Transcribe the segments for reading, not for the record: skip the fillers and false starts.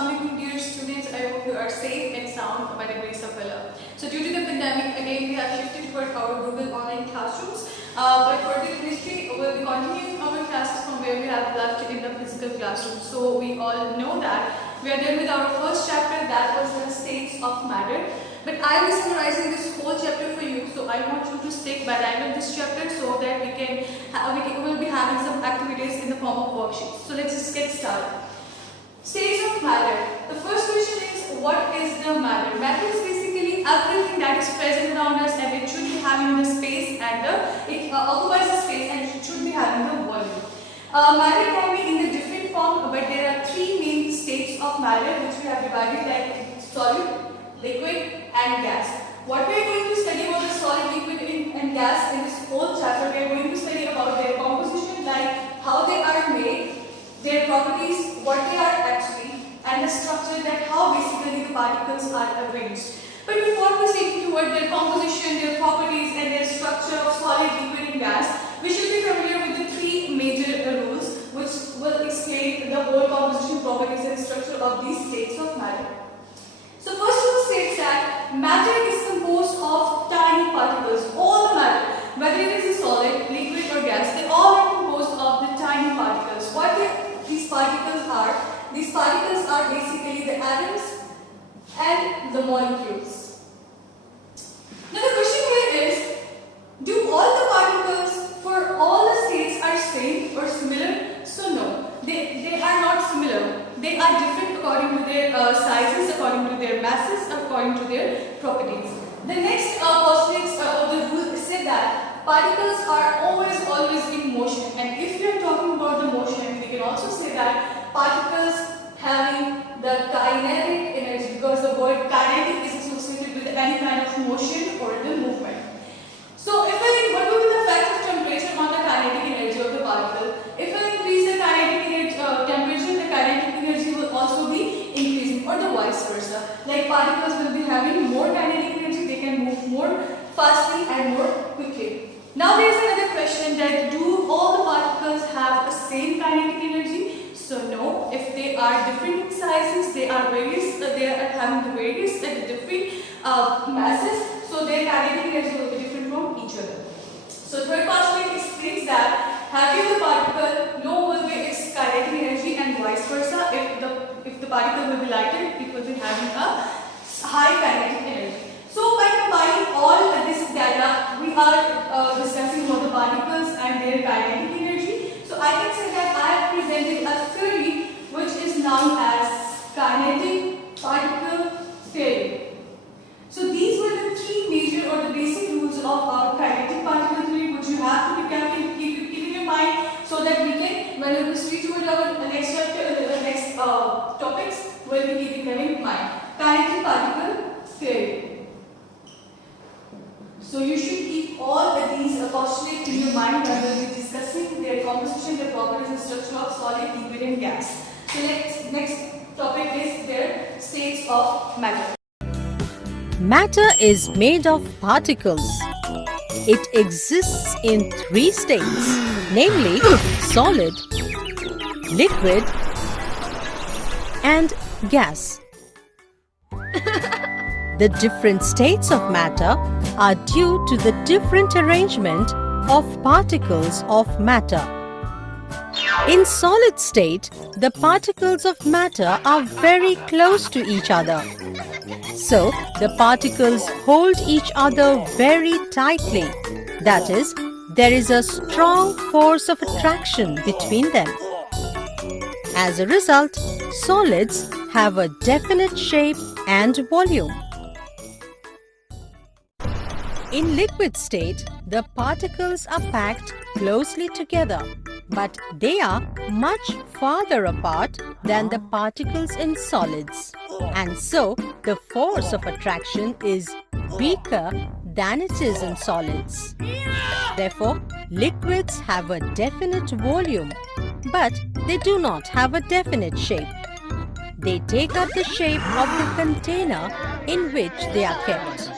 Assalamualaikum dear students, I hope you are safe and sound by the grace of Allah. So due to the pandemic, again we have shifted toward our Google online classrooms. But for the chemistry, we'll be continuing our classes from where we have left in the physical classroom. So we all know that we are done with our first chapter, that was the states of matter. But I will be summarizing this whole chapter for you, so I want you to stick by the end of this chapter so that we will be having some activities in the form of worksheets. So let's just get started. States of matter. The first question is, what is the matter? Matter is basically everything that is present around us, and it should be having the space and it occupies the space and it should be having the volume. Matter can be in a different form, but there are three main states of matter which we have divided like solid, liquid and gas. What we are going to study about the solid, liquid and gas in this whole chapter, we are going to study about their composition, like how they are made, their properties, what they are actually, and the structure, that how basically the particles are arranged. But before proceeding toward their composition, their properties and their structure of solid, liquid and gas, we should be familiar with the three major rules which will explain the whole composition, properties and structure of these states of matter. So first rule states that matter is composed of tiny particles. All the matter, whether it is a solid, liquid or gas, they all are composed of the tiny particles. What these particles are? These particles are basically the atoms and the molecules. Now the question here is, do all the particles for all the states are same or similar? So no, they are not similar. They are different according to their sizes, according to their masses, according to their properties. The next postulates of the rule said that particles are always in motion, and if we are talking about the motion, we can also say that particles having the kinetic energy, because the word kinetic is associated with any kind of motion or the movement. So if what will be the effect of temperature on the kinetic energy of the particle? If I increase the kinetic energy, temperature, the kinetic energy will also be increasing, or the vice versa. Like particles will be having more kinetic energy, they can move more fastly and more quickly. Now there is another question, that do all the particles have the same kinetic energy? So no, if they are different in sizes, they are having the various different masses, so their kinetic energy will be different from each other. So third postulate explains that heavier the particle, low will be its kinetic energy, and vice versa. If the particle will be lighter, it will be having a high kinetic energy. So by combining all this data, we are discussing about the particles and their kinetic energy. So I can say that I have presented a theory which is known as kinetic particle theory. So these were the three major or the basic rules of our kinetic particle theory, which you have to be careful keep in your mind, so that we can, when we proceed toward our next chapter, the next topics, we'll be keeping them in mind. Kinetic particle theory. So you should keep all these postulates in your mind when we'll be discussing their composition, their properties and structure of solid, liquid and gas. So next topic is their states of matter. Matter is made of particles. It exists in three states, namely solid, liquid, and gas. The different states of matter are due to the different arrangement of particles of matter. In solid state, the particles of matter are very close to each other. So, the particles hold each other very tightly. That is, there is a strong force of attraction between them. As a result, solids have a definite shape and volume. In liquid state, the particles are packed closely together, but they are much farther apart than the particles in solids. And so, the force of attraction is weaker than it is in solids. Therefore, liquids have a definite volume, but they do not have a definite shape. They take up the shape of the container in which they are kept.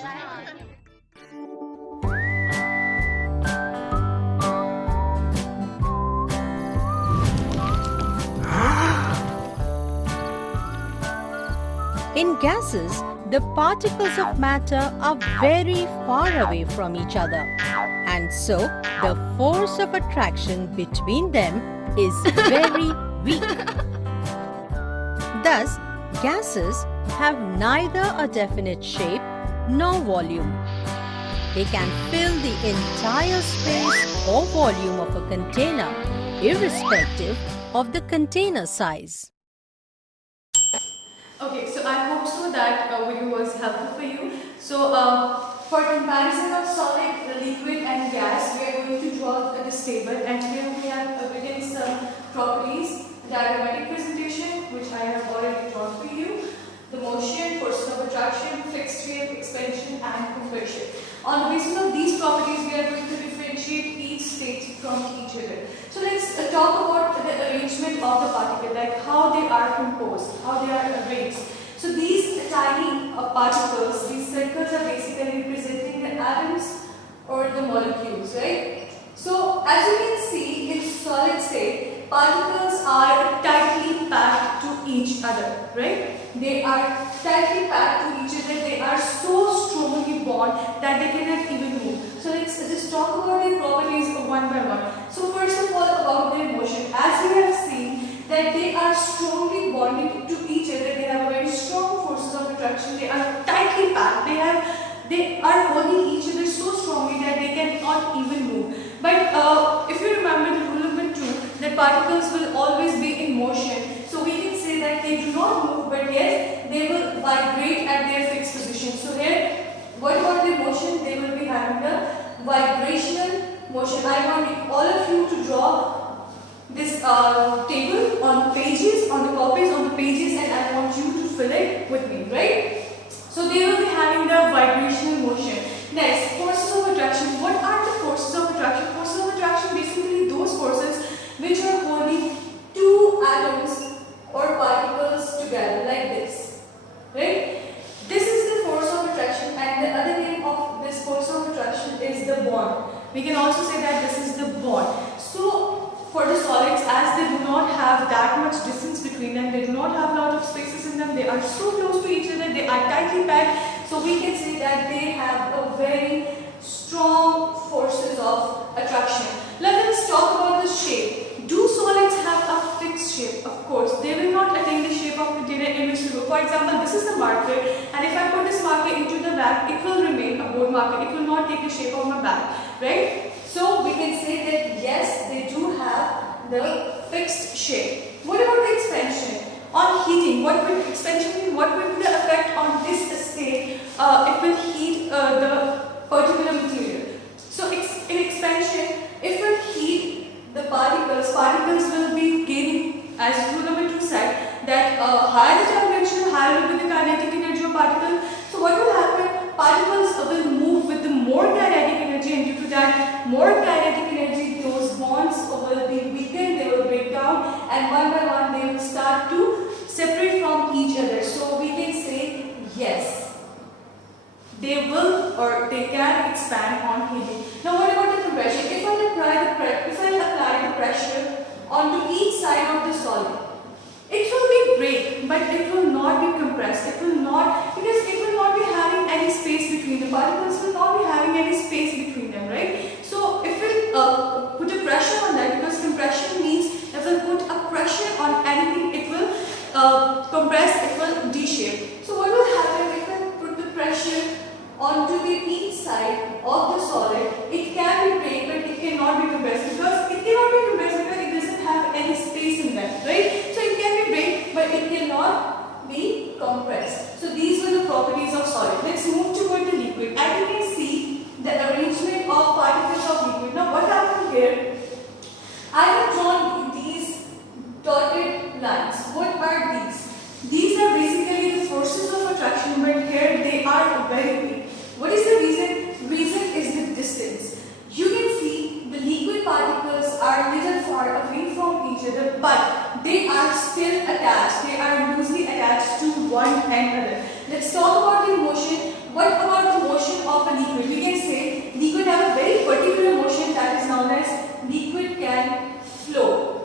In gases, the particles of matter are very far away from each other, and so the force of attraction between them is very weak. Thus, gases have neither a definite shape nor volume. They can fill the entire space or volume of a container, irrespective of the container size. Okay, so I hope so that video was helpful for you. So for comparison of solid, liquid and gas, we are going to draw this table, and here we have written some properties, diagrammatic presentation, which I have already drawn for you, the motion, forces of attraction, fixed shape, expansion and compression. On the basis of these properties, we are going to differentiate each state from each other. So let's talk about the arrangement of the particle, like how they are composed, how they are arranged. So these tiny particles, these circles are basically representing the atoms or the molecules, right? So as you can see, in solid state, particles are tightly packed to each other, right? They are tightly packed to each other. They are so strongly bound that they cannot even move. So let's just talk about their properties one by one. So first of all, about their motion. As we have seen that they are strongly bonded to each other. They have very strong forces of attraction. They are tightly packed. They are holding each other so strongly that they cannot even move. But if you remember the rule number 2, that particles will always be in motion. So we can say that they do not move, but yes, they will vibrate at their fixed position. So here, what about their motion? They will be having the vibrational motion. I want all of you to draw this table on pages, on the copies, on the pages, and I want you to fill it with me, right? So they will be having the vibrational motion. Next, forces of attraction. What are the forces of attraction? Forces of attraction basically those forces which are holding two atoms or particles together like this, right? This is the force of attraction, and the other name of this force of attraction is the bond. We can also say that this is the bond. So for the solids, as they do not have that much distance between them, they do not have a lot of spaces in them, they are so close to each other, they are tightly packed. So we can say that they have a very strong forces of attraction. Let us talk about the shape. Do solids have a fixed shape? Of course, they will not attain the shape of container in which to go. For example, this is the marker, and if I put this marker into the bag, it will remain a board marker. It will not take the shape of my bag, right? So we can say that yes, they do have the fixed shape. What about the expansion? On heating, what will expansion mean? What will be the effect on this state? It will heat the particular material. So in expansion, if it heat the particles will be gaining, as rule number 2 said, that higher the temperature, higher will be the kinetic energy of particle. So what will happen? Particles will move with the more kinetic energy, and due to that more kinetic energy, those bonds will be weakened, they will break down, and one by one they will start to separate from each other. So we can say yes, they will or they can expand on heating. Now what about the compression? If I apply the pressure onto each side of the solid, it will be break, but it will not be compressed. It will not, because it will not be having any space between the particles, will not be having any space between them, right? So if we put a pressure on that, because compression means if we put a pressure on anything, it will compress, it will D-shape. So what will happen if I put the pressure onto the each side of the solid? It can be break, but it cannot be compressed, because it cannot be compressed because it doesn't have any space in them, right? So it can be break, but it cannot be compressed. So these were the properties of solid. Let's move toward the liquid. As you can see, the arrangement of particles of liquid. Now what happened here? I have drawn these dotted lines. What are these? These are basically the forces of attraction, but here they are very weak. What is the reason? Reason is the distance. You can see the liquid particles are little far away from each other, but they are still attached. They are loosely attached to one another. Let's talk about the motion. What about the motion of a liquid? We can say liquid have a very particular motion that is known as liquid can flow.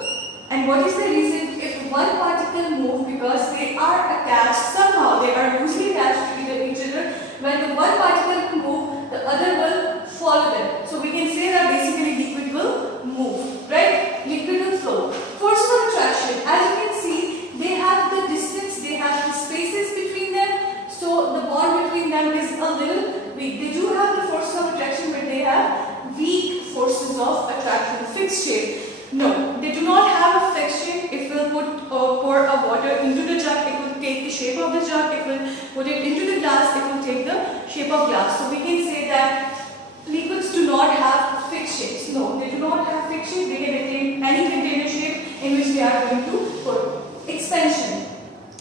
And what is the reason? If one particle will move because they are attached somehow. They are loosely attached to each other. When the one particle will move, the other will follow them. So we can say that basically liquid will move, right? Liquid will flow. Forces of attraction, as you can see, they have the distance, they have the spaces between them. So the bond between them is a little weak. They do have the forces of attraction, but they have weak forces of attraction. Fixed shape. No, they do not have a fixed shape. If we'll pour a water into the jug, it will take the shape of the jug. If we'll put it into the glass, it will take the shape of glass. So we can say that liquids do not have fixed shapes. No, they do not have fixed shape. They can attain any container shape in which they are going to put. Expansion.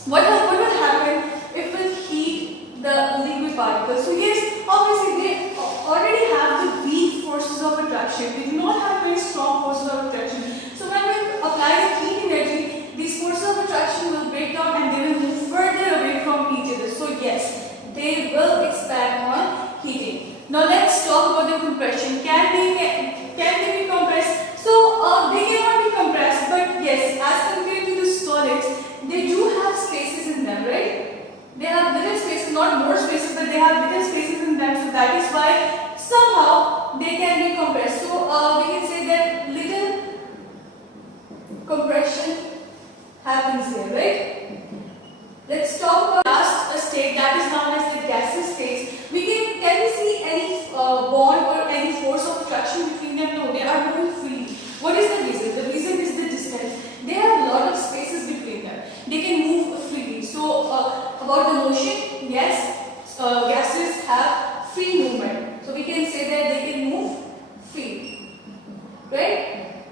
What will happen if we heat the liquid particles? So yes, obviously they already have the weak forces of attraction. They do not have very strong forces of attraction. So when we apply the heat energy, these forces of attraction will break down and they will move further away from each other. So yes, they will expand on heating. Now let's talk about the compression. Can they be compressed? So they cannot be compressed, but yes, as compared to the solids, they do have spaces in them, right? They have little spaces, not more spaces, but they have little spaces in them. So that is why somehow they can be compressed. So we can say that little compression happens here, right? Let's talk about last state, that is known as the gaseous state. Can we see any bond or any force of attraction between them? No, they are moving freely. What is the reason? The reason is the distance. They have a lot of spaces between them. They can move freely. So about the motion, yes, gases have free movement. So we can say that they can move freely, right?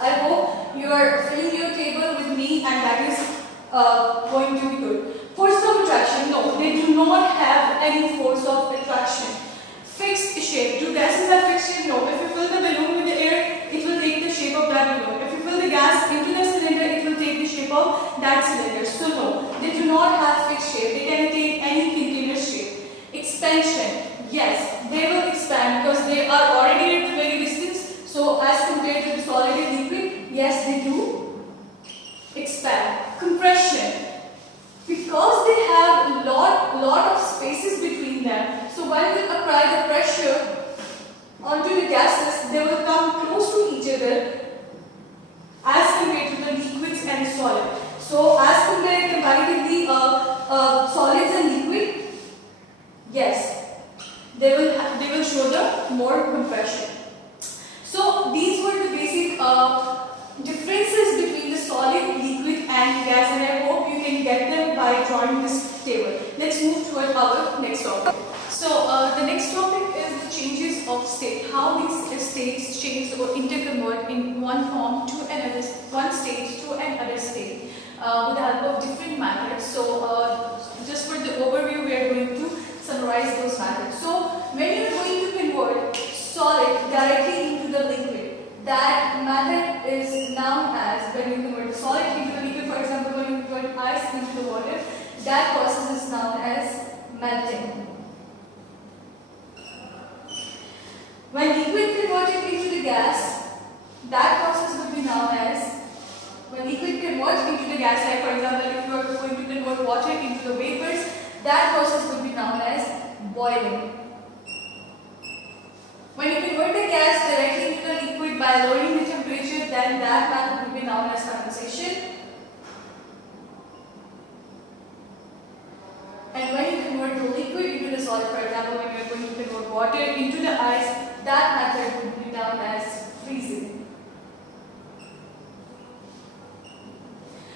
I hope you are filling your table with me and that is going to be good. Force of attraction, no, they do not have any force of attraction. Fixed shape, do gases have fixed shape? No. If you fill the balloon with the air, it will take the shape of that balloon. If you fill the gas into the cylinder, it will take the shape of that cylinder. So no, they do not have fixed shape. They can attain any continuous shape. Expansion, yes, they will expand because they are already at the very distance. So as compared to the solid and liquid, yes, they do expand. Compression, because they have lot of spaces between them. So when we apply the pressure onto the gases, they will come close to each other as compared to the liquids and solid. So as compared comparatively solids and liquid, yes, they will show the more compression. So these were the basic differences between the solid, liquid and gas, and I hope you can get them by drawing this table. Let's move toward our next topic. So the next topic is the changes of state. How these states change or interconvert in one form to another, one state to another state with the help of different methods. So just for the overview, we are going to summarize those methods. So when you are going to convert solid directly into the liquid, that method is known as, when you convert the solid into the liquid, for example, when you convert ice into the water, that process is known as melting. When liquid converted into the gas, that process would be known as, when liquid converts into the gas, like for example, if you are going to convert water into the vapors, that process would be known as boiling. When you convert the gas directly into the liquid by lowering the temperature, then that method would be known as condensation. And when you convert the liquid into the solid, for example, when you are going to convert water into the ice, that method would be known as freezing.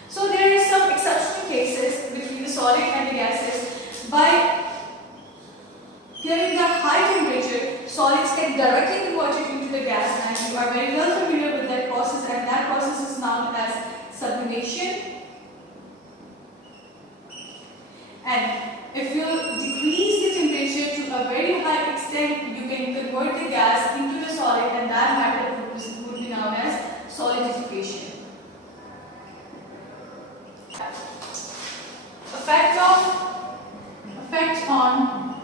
So there is some exceptional cases between the solid and the gases. By giving the high temperature, solids get directly converted into the gas, and you are very well familiar with that process, and that process is known as sublimation. And if you decrease the temperature to a very high extent, you can convert the gas into the solid, and that method would be known as solidification. Effect on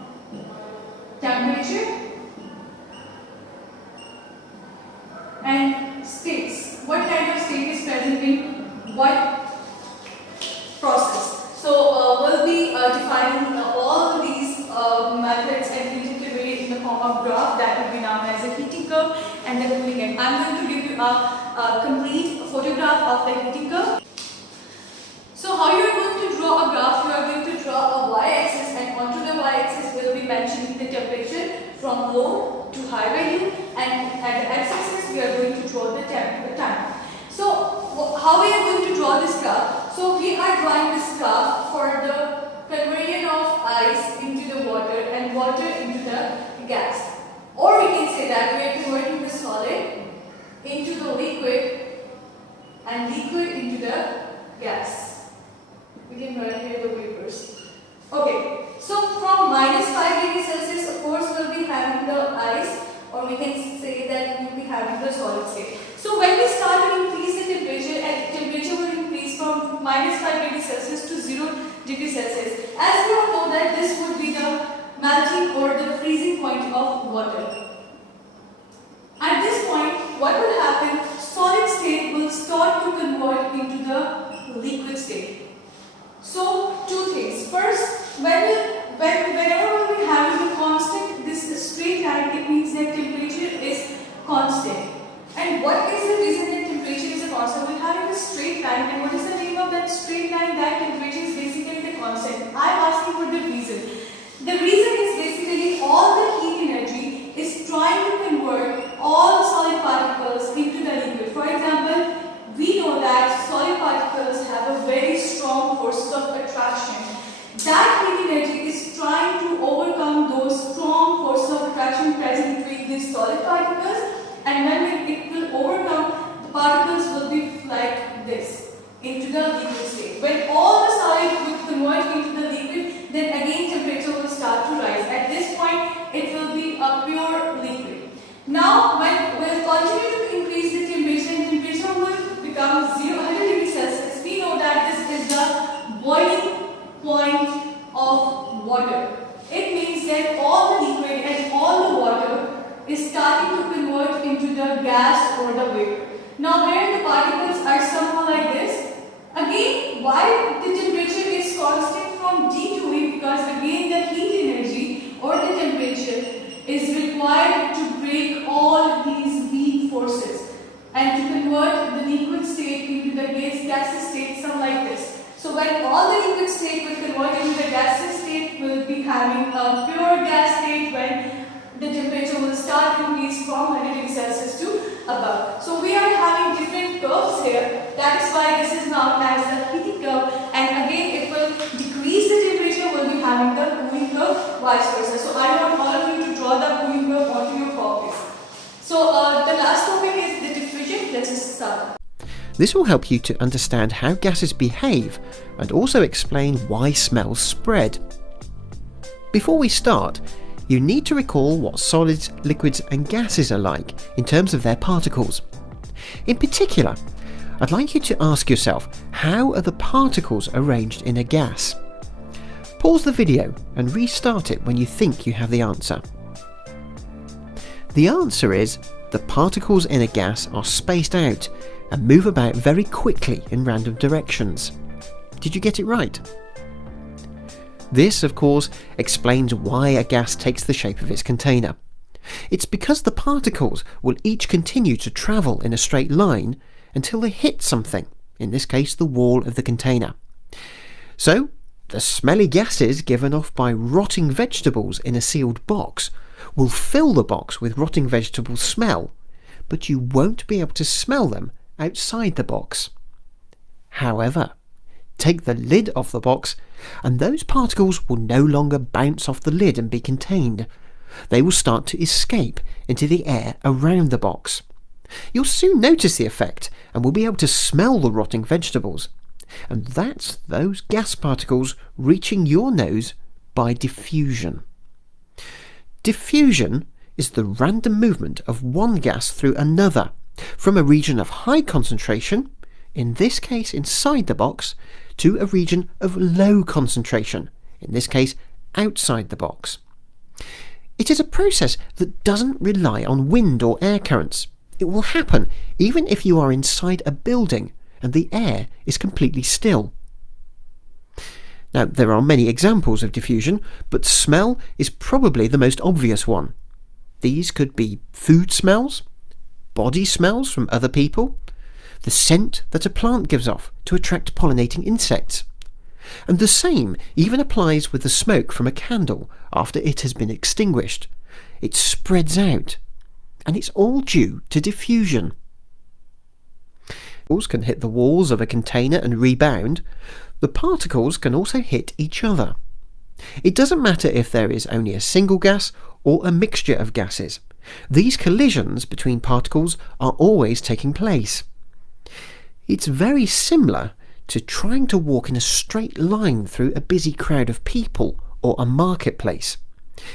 temperature and states. What kind of state is present in what a complete photograph of the heating curve. So how you are going to draw a graph? You are going to draw a y-axis, and onto the y-axis will be mentioning the temperature from low to high value, and at the x-axis we are going to draw the time. So how we are going to draw this graph? So we are drawing this graph for the conversion of ice into the water and water into the gas. Or we can say that we are converting the solid into the liquid and liquid into the gas. We can write here the vapors. Okay, so from minus 5 degrees Celsius, of course, we'll be having the ice, or we can say that we'll be having the solid state. So when we start to increase the temperature, and temperature will increase from minus 5 degrees Celsius to 0 degrees Celsius. As we all know that this would be the melting or the freezing point of water. At this point, what will happen? Solid state will start to convert into the liquid state. So, two things. First, whenever we'll be having a constant, this straight line, it means that temperature is constant. And what is the reason that temperature is a constant? We're having a straight line, and what is the name of that straight line? That temperature is basically the constant. I'm asking for the reason. The reason is basically all the heat energy is trying to convert all solid particles into the liquid. For example, we know that solid particles have a very strong forces of attraction. That heat energy is trying to overcome those strong forces of attraction present between these solid particles, and when it will overcome, the particles will be like this into the liquid state. When all the solid will convert into the liquid, then again temperature will start to rise. At this point, it will be a pure liquid. Now, when we will continue to increase the temperature, and temperature will become 100 degrees Celsius, we know that this is the boiling point of water. It means that all the liquid and all the water is starting to convert into the gas or the vapor. Now, where the particles are somehow like this, again, why the temperature is constant from D to E? Because again, the heat energy or the temperature is required to break all these weak forces and to convert the liquid state into the gaseous state, something like this. So when all the liquid state will convert into the gaseous state, we will be having a pure gas state when the temperature will start to increase from 100 degrees Celsius to above. So we are having different curves here. That is why this is known as the heating curve. And again, it will decrease the temperature. We'll be having the cooling curve, vice versa. So I want all of you to draw the cooling curve onto your copies. So the last topic is the diffusion. Let's just start. This will help you to understand how gases behave and also explain why smells spread. Before we start, you need to recall what solids, liquids and gases are like in terms of their particles. In particular, I'd like you to ask yourself, how are the particles arranged in a gas? Pause the video and restart it when you think you have the answer. The answer is the particles in a gas are spaced out and move about very quickly in random directions. Did you get it right? This, of course, explains why a gas takes the shape of its container. It's because the particles will each continue to travel in a straight line until they hit something, in this case the wall of the container. So, the smelly gases given off by rotting vegetables in a sealed box will fill the box with rotting vegetable smell, but you won't be able to smell them outside the box. However, take the lid off the box and those particles will no longer bounce off the lid and be contained. They will start to escape into the air around the box. You'll soon notice the effect and will be able to smell the rotting vegetables. And that's those gas particles reaching your nose by diffusion. Diffusion is the random movement of one gas through another from a region of high concentration, in this case inside the box, to a region of low concentration, in this case outside the box. It is a process that doesn't rely on wind or air currents. It will happen even if you are inside a building and the air is completely still. Now, there are many examples of diffusion, but smell is probably the most obvious one. These could be food smells, body smells from other people, the scent that a plant gives off to attract pollinating insects. And the same even applies with the smoke from a candle after it has been extinguished. It spreads out, and it's all due to diffusion. Particles can hit the walls of a container and rebound. The particles can also hit each other. It doesn't matter if there is only a single gas or a mixture of gases. These collisions between particles are always taking place. It's very similar to trying to walk in a straight line through a busy crowd of people or a marketplace.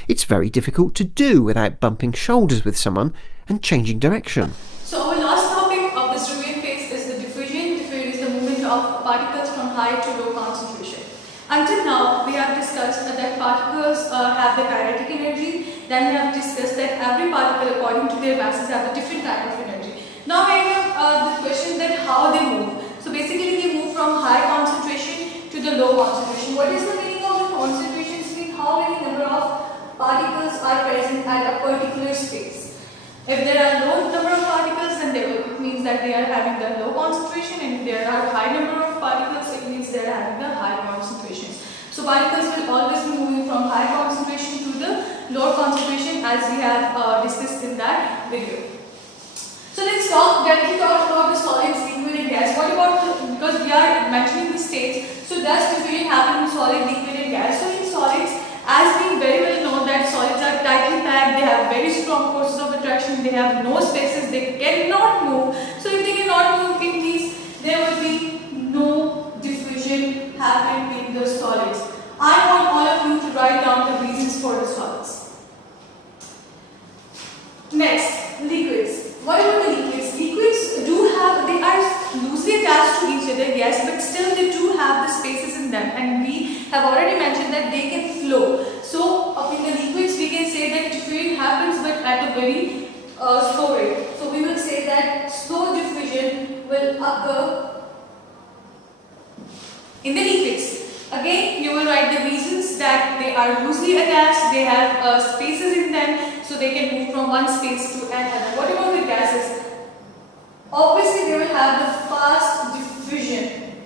It's very difficult to do without bumping shoulders with someone and changing direction. So our last topic of this review phase is the diffusion. Diffusion is the movement of particles from high to low concentration. Until now, we have discussed that particles have the kinetic energy. Then we have discussed that every particle, according to their masses, have a different kind of energy. Now we have the question that how they move. So basically, they move from high concentration to the low concentration. What is the meaning of the concentration? Means how many number of particles are present at a particular space. If there are low number of particles, then it means that they are having the low concentration, and if there are high number of particles, it means they are having the high concentrations. So particles will always be moving from high concentration to the low concentration, as we have discussed in that video. So let's directly talk about the solids, liquid and gas. What about because we are mentioning the states, so does diffusion happen in solid, liquid and gas? So in solids, as being very well known that solids are tightly packed, they have very strong forces of attraction, they have no spaces, they cannot move. So if they cannot move, it means there will be no diffusion happen in the solids. I want all of you to write down the reasons for the solids. Next, liquids. What about the liquids? Liquids they are loosely attached to each other, yes, but still they do have the spaces in them, and we have already mentioned that they can flow. So in the liquids we can say that diffusion happens but at a very slow rate. So we will say that slow diffusion will occur in the liquids. Again, you will write the reasons that they are loosely attached, they have spaces in them, so they can move from one space to another. What about the gases? Obviously, they will have the fast diffusion.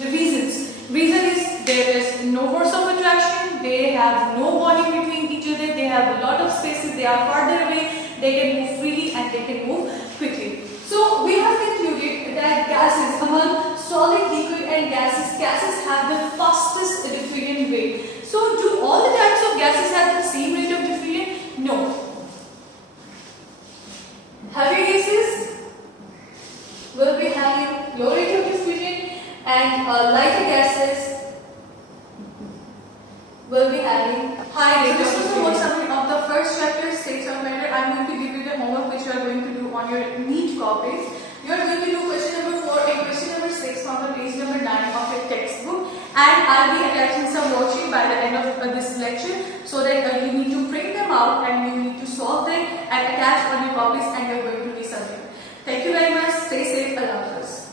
The reason is there is no force of attraction, they have no bonding between each other, they have a lot of spaces, they are farther away, they can move freely and they can move quickly. So we have concluded that gases, among solid, liquid and gases have the fastest diffusion rate. So do all the types of gases have the same rate of diffusion? No. Heavy gases will be having low rate of diffusion, and lighter gases will be having high rate of diffusion. So this was the summary of the first chapter, states of matter. I am going to give you the homework which you are going to do on your neat copies. You are going to do question number 4 and question number 6 from the page number 9 of your textbook, and I will be attaching some worksheet by the end of this lecture, so that you need to print them out and you need to solve them and attach on your copies, and you are going